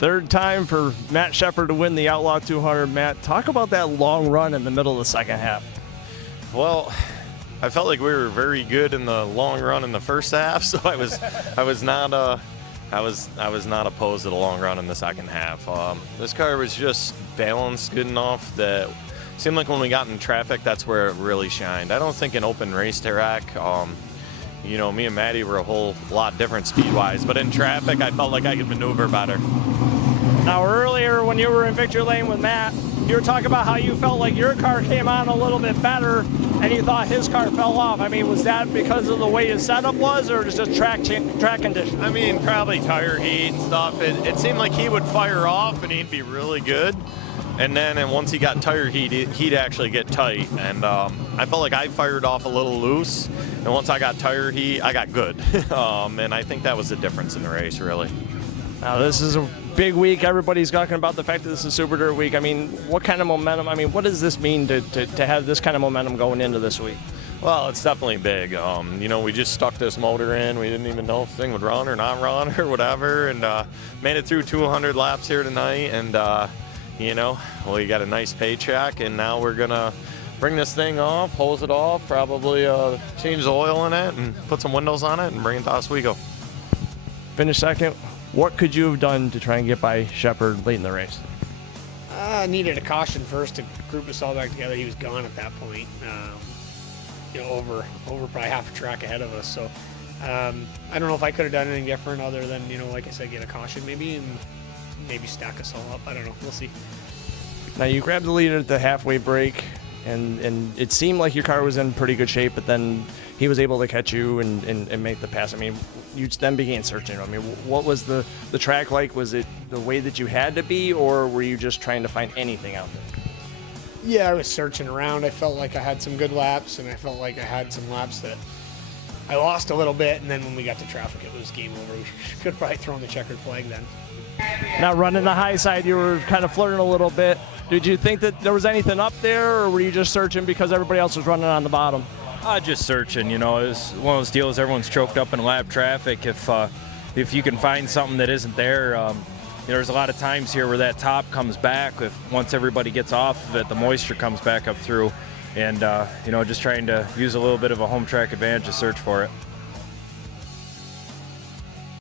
Third time for Matt Sheppard to win the Outlaw 200. Matt, talk about that long run in the middle of the second half. Well, I felt like we were very good in the long run in the first half, so I was not opposed to the long run in the second half. This car was just balanced good enough that it seemed like when we got in traffic, that's where it really shined. I don't think an open race track, you know, me and Maddie were a whole lot different speed-wise, but in traffic, I felt like I could maneuver better. Now, earlier when you were in victory lane with Matt, you were talking about how you felt like your car came on a little bit better and you thought his car fell off. I mean, was that because of the way his setup was, or just track conditions? I mean, probably tire heat and stuff. It seemed like he would fire off and he'd be really good. And then once he got tire heat, he'd actually get tight. And I felt like I fired off a little loose. And once I got tire heat, I got good. And I think that was the difference in the race, really. Now, this is a big week. Everybody's talking about the fact that this is Super Dirt Week. I mean, what kind of momentum? I mean, what does this mean to have this kind of momentum going into this week? Well, it's definitely big. You know, we just stuck this motor in. We didn't even know if the thing would run or not run or whatever. And made it through 200 laps here tonight. And, you know, well, you got a nice paycheck. And now we're going to bring this thing off, hose it off, probably change the oil in it and put some windows on it and bring it to Oswego. Finish second. What could you have done to try and get by Sheppard late in the race? Needed a caution first to group us all back together. He was gone at that point, you know, over probably half a track ahead of us. So I don't know if I could have done anything different other than, you know, like I said, get a caution maybe and maybe stack us all up. I don't know. We'll see. Now, you grabbed the lead at the halfway break, and it seemed like your car was in pretty good shape, but then he was able to catch you and make the pass. I mean, you then began searching. I mean, what was the track like? Was it the way that you had to be, or were you just trying to find anything out there? Yeah, I was searching around. I felt like I had some good laps, and I felt like I had some laps that I lost a little bit, and then when we got to traffic, it was game over. We could have probably thrown the checkered flag then. Now, running the high side, you were kind of flirting a little bit. Did you think that there was anything up there, or were you just searching because everybody else was running on the bottom? Just searching, you know. It's one of those deals. Everyone's choked up in lap traffic. If you can find something that isn't there, you know, there's a lot of times here where that top comes back. Once everybody gets off of it, the moisture comes back up through, and you know, just trying to use a little bit of a home track advantage to search for it.